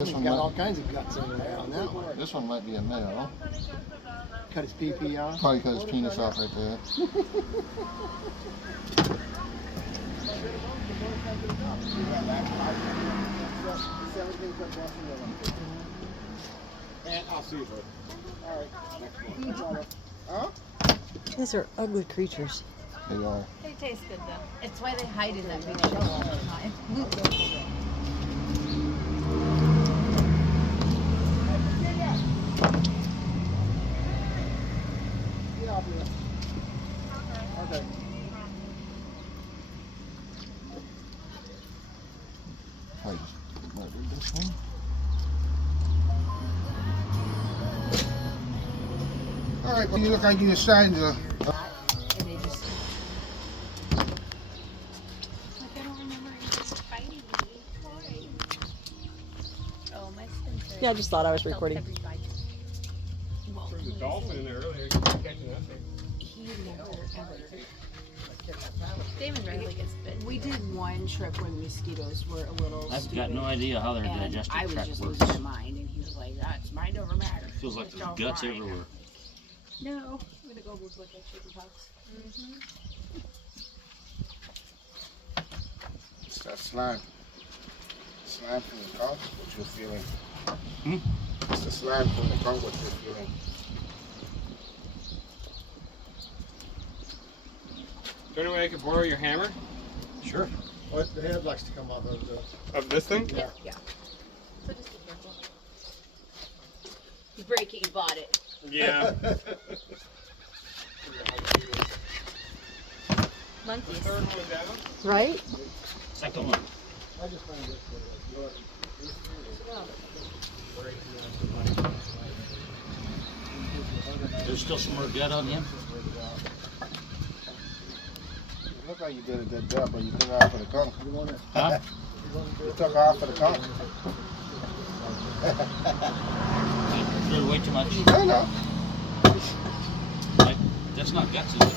This one got all kinds of guts in there on that one. This one might be a male. Cut his pee-pee off. Probably cut his penis off right there. And I'll see you. All right. Huh? These are ugly creatures. They are. They taste good though. It's why they hide in that big shell all the time. Okay. Probably just murdered this one. All right, well, you look like you're starting to. And they just. Like I don't remember anything fighting me. Why? Oh, my skin. Yeah, I just thought I was recording. There was a dolphin in there earlier. Catching that thing. He never ever. Damon rarely gets bit. We did one trip when mosquitoes were a little I've stupid, got no idea how their and digestive I was tract just works. losing my mind, and he was like, "That's mind over matter." Feels like It's there's all guts fine. everywhere. No, we're gonna go look at chicken pox. It's that slime. Slime from the conch, what you're feeling. It's the slime from the conch, what you're feeling. Is there any way I could borrow your hammer? Sure. What the head likes to come off of the. Of this thing? Yeah. So just be careful. You break it, you bought it. Yeah. Monkeys. Third one down. Right? Second one. I just find this There's still some more gut on him. You look like you did a good job, but you took off of the conch. Huh? You took off of the conch. I threw way too much. I know. That's not guts, is it?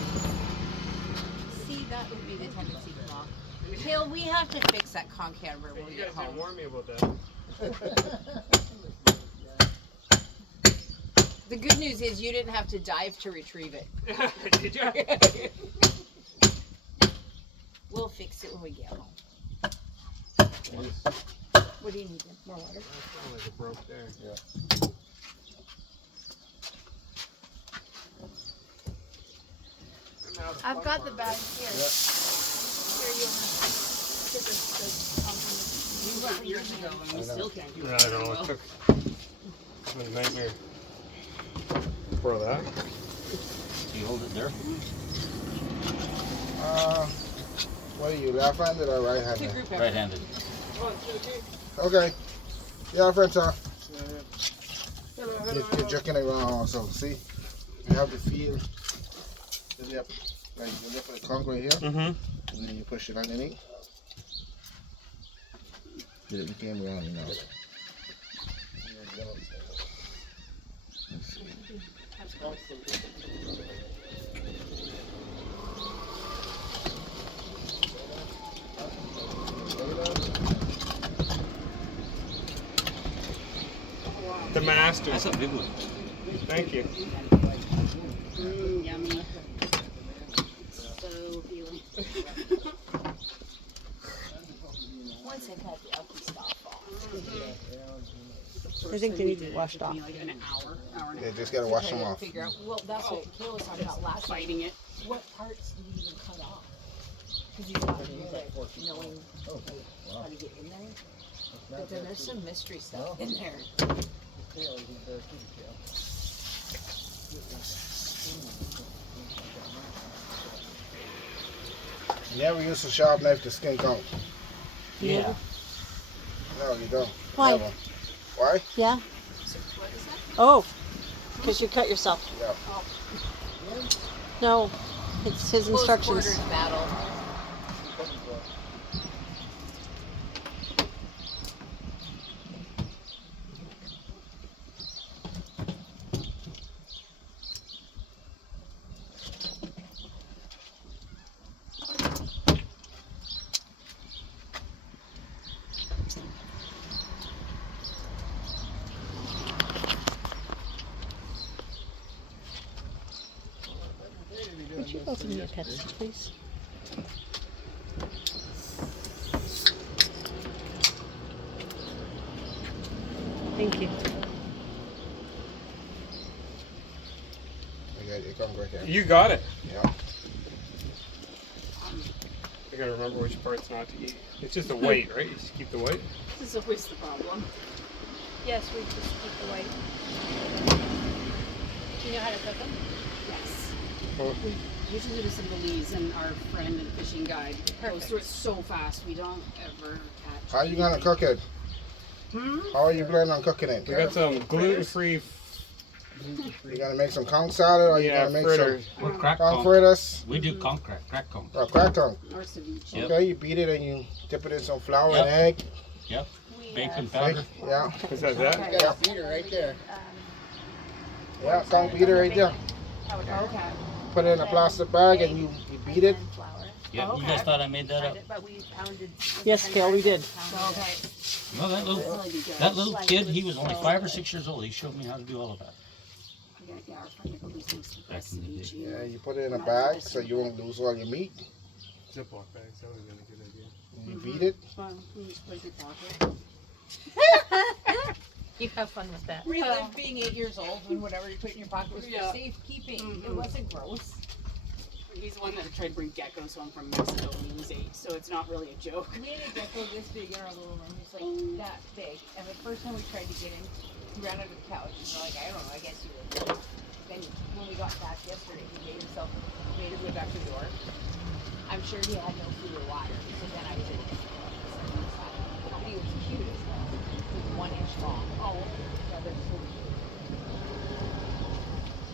See, that would be the tendency to law. Hill, we have to fix that conch hammer when we You get guys home. didn't warn me about that. The good news is you didn't have to dive to retrieve it. Did you? We'll fix it when we get home. What do you need? More water? Sounded like it broke there. Yeah. I've got the bag here. Here, you get the You went years ago, and we still can't do I it. know, it took a nightmare. Borrow that. So you hold it there. What are you, left-handed or two right-handed? group effort. Right-handed. Okay. Yeah, friends, you're jerking it around also. See? You have to feel the lip. Like the lip of the conch right here. Mm-hmm. And then you push it underneath. Get it in the camera on, you know. Let's see. The master. That's a big one. Thank you. Yummy. So appealing. Once they cut the ugly stuff off. I think they need to be washed off. Like an hour and a Yeah, half just gotta wash them off. Figure out. Well, that's what Kayla was talking about last night. fighting it. What parts do you even cut off? Because he's not good at knowing how to get in there. But then there's some mystery stuff in there. You never use a sharp knife to skin conch. Yeah. No, you don't. Why? Never. Why? Yeah? Oh, because you cut yourself. Yeah. No, it's his Close instructions. quarters battle. Open me a Pepsi, please. Thank you. I got it comes right there. You got it. Yeah. I gotta remember which parts not to eat. It's just the white, right? You just keep the white. This is always the problem. Yes, we just keep the white. Do you know how to cook them? Yes. Oh. We usually do this in Belize, and our friend and fishing guide goes through it so fast we don't ever catch. How are you gonna cook it? How are you planning on cooking it? We got some gluten-free. You gonna make some conk salad, or you Yeah, gonna make fritters. We're crack some conk conk. fritters? We do conk crack conk. Oh, crack conk. Or ceviche. Yep. Okay, you beat it and you dip it in some flour Yep. and egg. Yep. We, Bacon Right? powder. Yeah. Is that that? Yeah. Beater right there. Yeah, conk beater right there. Okay. Put it in a plastic bag and you beat it. Yep. You guys thought I made that up? But we pounded. Yes, Gail, we did. Okay. No, that little kid, he was only 5 or 6 years old. He showed me how to do all of that. Yeah, our friend Nicholas makes the best Back in the day. ceviche. Yeah, you put it in a bag so you won't lose all your meat. Ziploc bags. That would have been a good idea. And you beat it. Well, we just put it in your pocket. You have fun with that. Relive being 8 years old when whatever you put in your pocket was for Yeah. safekeeping. It wasn't gross. He's the one that tried to bring geckos home from Mexico when he was 8, so it's not really a joke. We had a gecko this big in our little room. He's like that big. And the first time we tried to get him, he ran under the couch. And we're like, I don't know, I guess you would. Then when we got back yesterday, he made his way back to the door. I'm sure he had no food or water. So then I did it. But he was cute as hell. He was 1 inch long. Oh, yeah, they're so cute.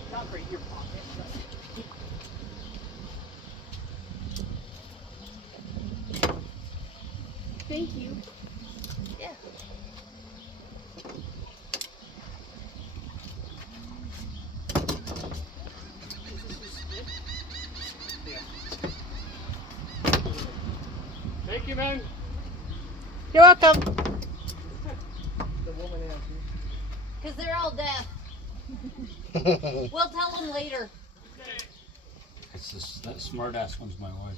Not great in your pocket, but. Thank you. Yeah. Thank you, man. You're welcome. Because they're all deaf. We'll tell them later. It's this, that smart ass one's my wife.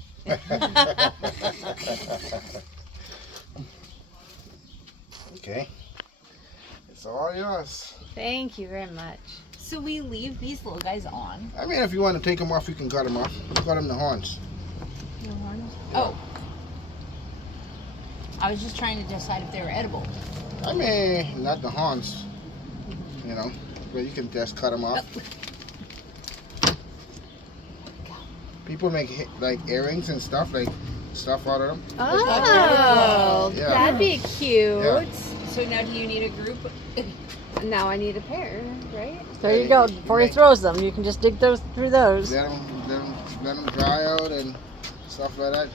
Okay. It's all yours. Thank you very much. So we leave these little guys on. I mean, if you want to take them off, you can cut them off. Cut them the horns. Oh. I was just trying to decide if they were edible. I mean, not the horns. You know, but you can just cut them off. People make like earrings and stuff, like stuff out of them. Oh, Yeah. that'd be cute. Yeah. So now do you need a group? Now I need a pair, right? Yeah, There you go. you Before he make- throws them, you can just dig those through those. Let them dry out and stuff like that.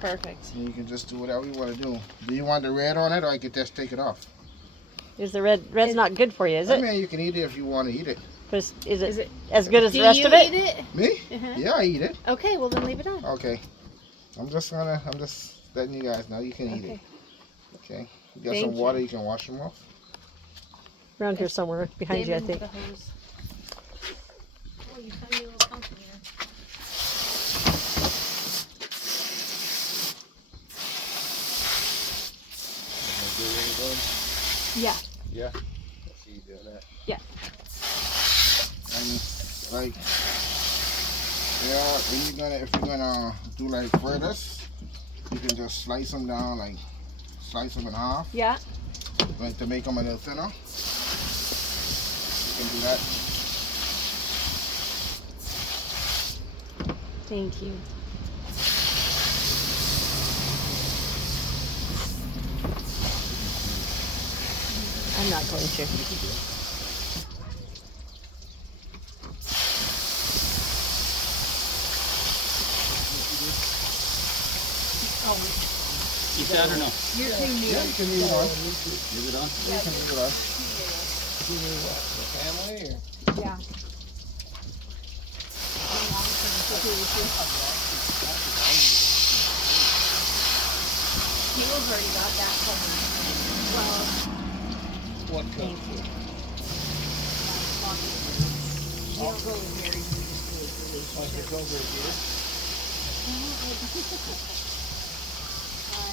Perfect. And you can just do whatever you want to do. Do you want the red on it, or I could just take it off? Is the red's not good for you, is I it? mean, you can eat it if you want to eat it. But is it as good as Do the rest you of it? eat it? Me? Uh-huh. Yeah, I eat it. Okay, well then leave it on. Okay. I'm just letting you guys know you can eat it. Okay. You got Thank some you. water, you can wash them off. Around here somewhere behind you, I think. The hose. Oh, you found your little pumpkin here. Yeah. Yeah. I see you doing that. Yeah. And like, yeah, if you're gonna do like fritters, you can just slice them down, like slice them in half, Yeah. like to make them a little thinner. You can do that. Thank you. I'm not going to. Eat that or no? You're too new. Yeah, you can leave it on. Leave it on? You can leave it on. Family or? Yeah. Caleb's already got that covered. Well, What Thank you. Caleb really married me just really good.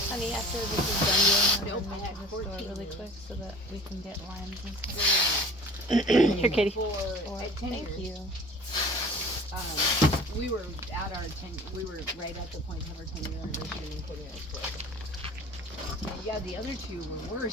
Honey, after this is done, you Nope, want I to had make the store 14 really years. quick so that we can get limes and stuff. Here, Katie. at 10 Thank years, you. we were at our 10. We were right at the point of our 10-year anniversary in Cordero Square. And yeah, the other two were worse.